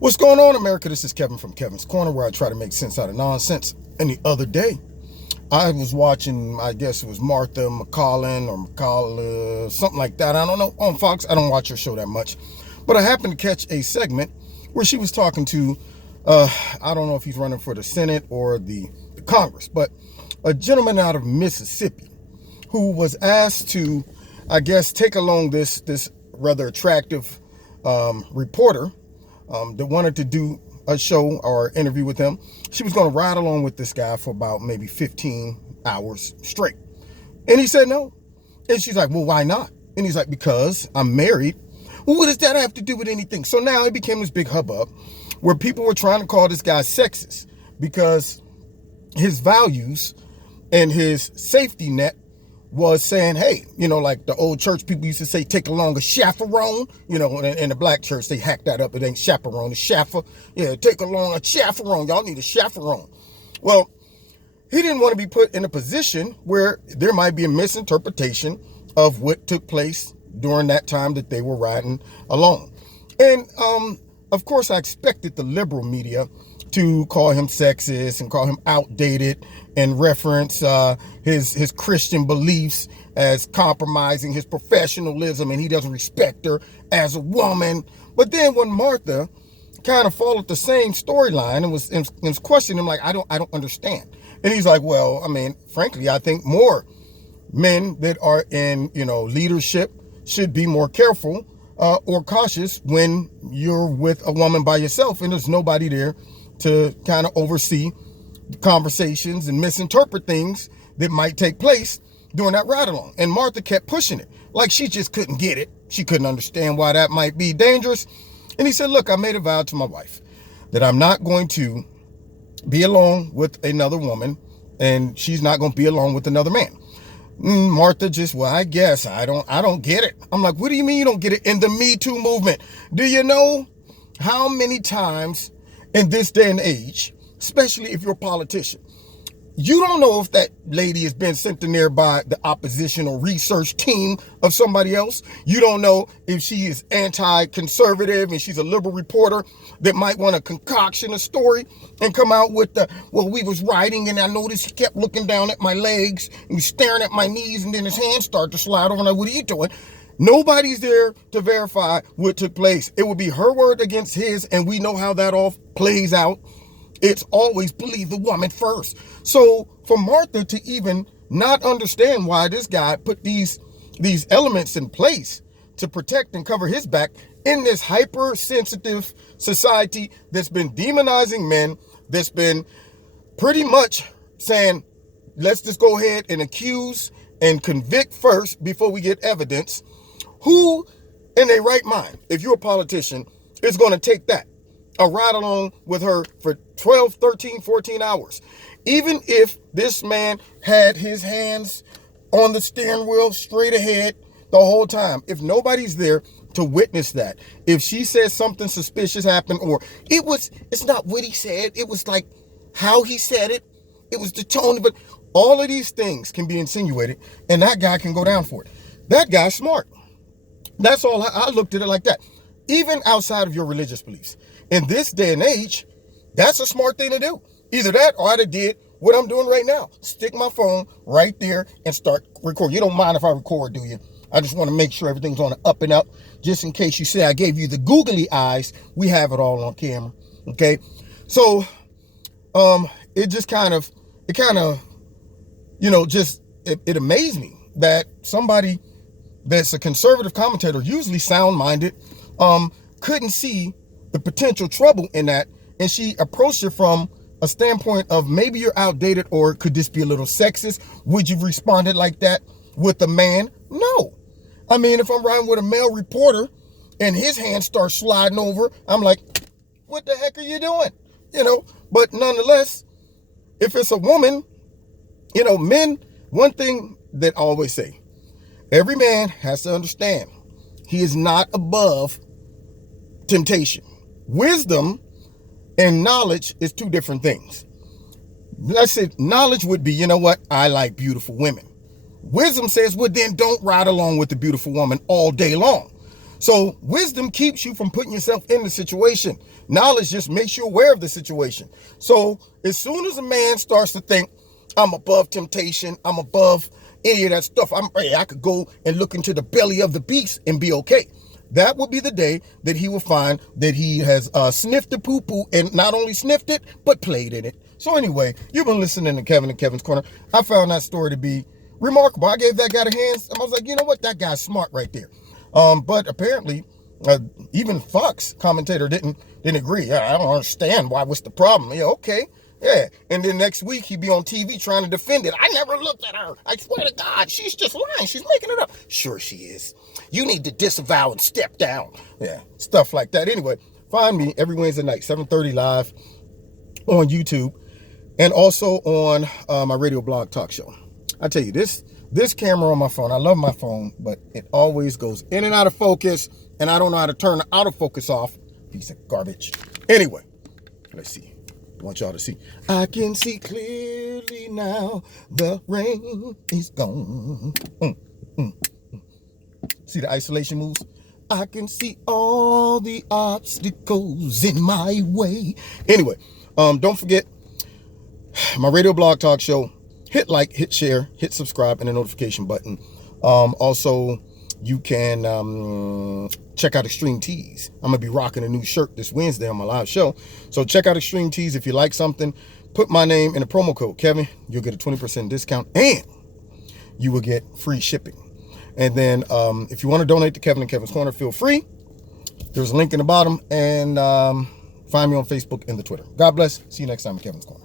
What's going on, America? This is Kevin from Kevin's Corner, where I try to make sense out of nonsense. And the other day, I was watching, I guess it was Martha McCallum or McCall, something like that. I don't know, on Fox. I don't watch her show that much. But I happened to catch a segment where she was talking to, I don't know if he's running for the Senate or the Congress, but a gentleman out of Mississippi who was asked to, I guess, take along this rather attractive reporter that wanted to do a show or interview with him. She was going to ride along with this guy for about maybe 15 hours straight. And he said no. And she's like, well, why not? And he's like, because I'm married. Well, what does that have to do with anything? So now it became this big hubbub where people were trying to call this guy sexist because his values and his safety net was saying, hey, like the old church people used to say, take along a chaperone. In the black church, they hacked that up. It ain't chaperone, it's chaffer. Yeah, take along a chaperone. Y'all need a chaperone. Well, he didn't want to be put in a position where there might be a misinterpretation of what took place during that time that they were riding along. And, of course, I expected the liberal media to call him sexist and call him outdated and reference his Christian beliefs as compromising his professionalism, and he doesn't respect her as a woman. But then when Martha kind of followed the same storyline and was questioning him, like, I don't understand. And he's like, well, I mean, frankly, I think more men that are in, leadership should be more careful or cautious when you're with a woman by yourself and there's nobody there to kind of oversee conversations and misinterpret things that might take place during that ride along. And Martha kept pushing it. Like she just couldn't get it. She couldn't understand why that might be dangerous. And he said, look, I made a vow to my wife that I'm not going to be alone with another woman and she's not going to be alone with another man. Martha just, well, I guess I don't get it. I'm like, what do you mean you don't get it? In the Me Too movement, do you know how many times in this day and age, especially if you're a politician, you don't know if that lady has been sent in there by the opposition or research team of somebody else. You don't know if she is anti-conservative and she's a liberal reporter that might want to concoction a story and come out with well, we was riding and I noticed he kept looking down at my legs and staring at my knees and then his hands start to slide over. Like, what are you doing? Nobody's there to verify what took place. It would be her word against his, and we know how that all plays out. It's always believe the woman first. So for Martha to even not understand why this guy put these elements in place to protect and cover his back in this hypersensitive society that's been demonizing men, that's been pretty much saying, let's just go ahead and accuse and convict first before we get evidence. Who in their right mind, if you're a politician, is going to take that? A ride along with her for 12, 13, 14 hours. Even if this man had his hands on the steering wheel straight ahead the whole time, if nobody's there to witness that, if she says something suspicious happened, or it's not what he said, it was like how he said it, it was the tone, but all of these things can be insinuated and that guy can go down for it. That guy's smart. That's all. I looked at it like that. Even outside of your religious beliefs. In this day and age, that's a smart thing to do. Either that or I'd have did what I'm doing right now. Stick my phone right there and start recording. You don't mind if I record, do you? I just want to make sure everything's on the up and up. Just in case you say I gave you the googly eyes, we have it all on camera. Okay? So, it amazed me that somebody that's a conservative commentator, usually sound-minded, couldn't see the potential trouble in that, and she approached it from a standpoint of maybe you're outdated, or could this be a little sexist? Would you have responded like that with a man? No. I mean, if I'm riding with a male reporter and his hands start sliding over, I'm like, what the heck are you doing? But nonetheless, if it's a woman, men, one thing that I always say, every man has to understand he is not above temptation. Wisdom and knowledge is two different things. Let's say knowledge would be, I like beautiful women. Wisdom says, well, then don't ride along with the beautiful woman all day long. So wisdom keeps you from putting yourself in the situation. Knowledge just makes you aware of the situation. So as soon as a man starts to think, I'm above temptation, I'm above any of that stuff, I could go and look into the belly of the beast and be okay. That will be the day that he will find that he has sniffed the poo-poo, and not only sniffed it, but played in it. So anyway, you've been listening to Kevin and Kevin's Corner. I found that story to be remarkable. I gave that guy a hand. I was like, you know what? That guy's smart right there. But apparently, even Fox commentator didn't agree. Yeah, I don't understand. What's the problem? Yeah, okay. Yeah. And then next week he'd be on TV trying to defend it. I never looked at her. I swear to God, she's just lying. She's making it up. Sure she is. You need to disavow and step down. Yeah, stuff like that. Anyway, find me every Wednesday night, 7:30 live on YouTube, and also on my radio blog talk show. I tell you, this camera on my phone, I love my phone, but it always goes in and out of focus, and I don't know how to turn the autofocus off. Piece of garbage. Anyway, let's see. I want y'all to see. I can see clearly now. The rain is gone. See the isolation moves? I can see all the obstacles in my way. Anyway, don't forget my radio blog talk show. Hit like, hit share, hit subscribe, and the notification button. Also, you can check out Extreme Tees. I'm going to be rocking a new shirt this Wednesday on my live show. So check out Extreme Tees. If you like something, put my name in the promo code, Kevin. You'll get a 20% discount, and you will get free shipping. And then if you want to donate to Kevin and Kevin's Corner, feel free. There's a link in the bottom, and find me on Facebook and the Twitter. God bless. See you next time in Kevin's Corner.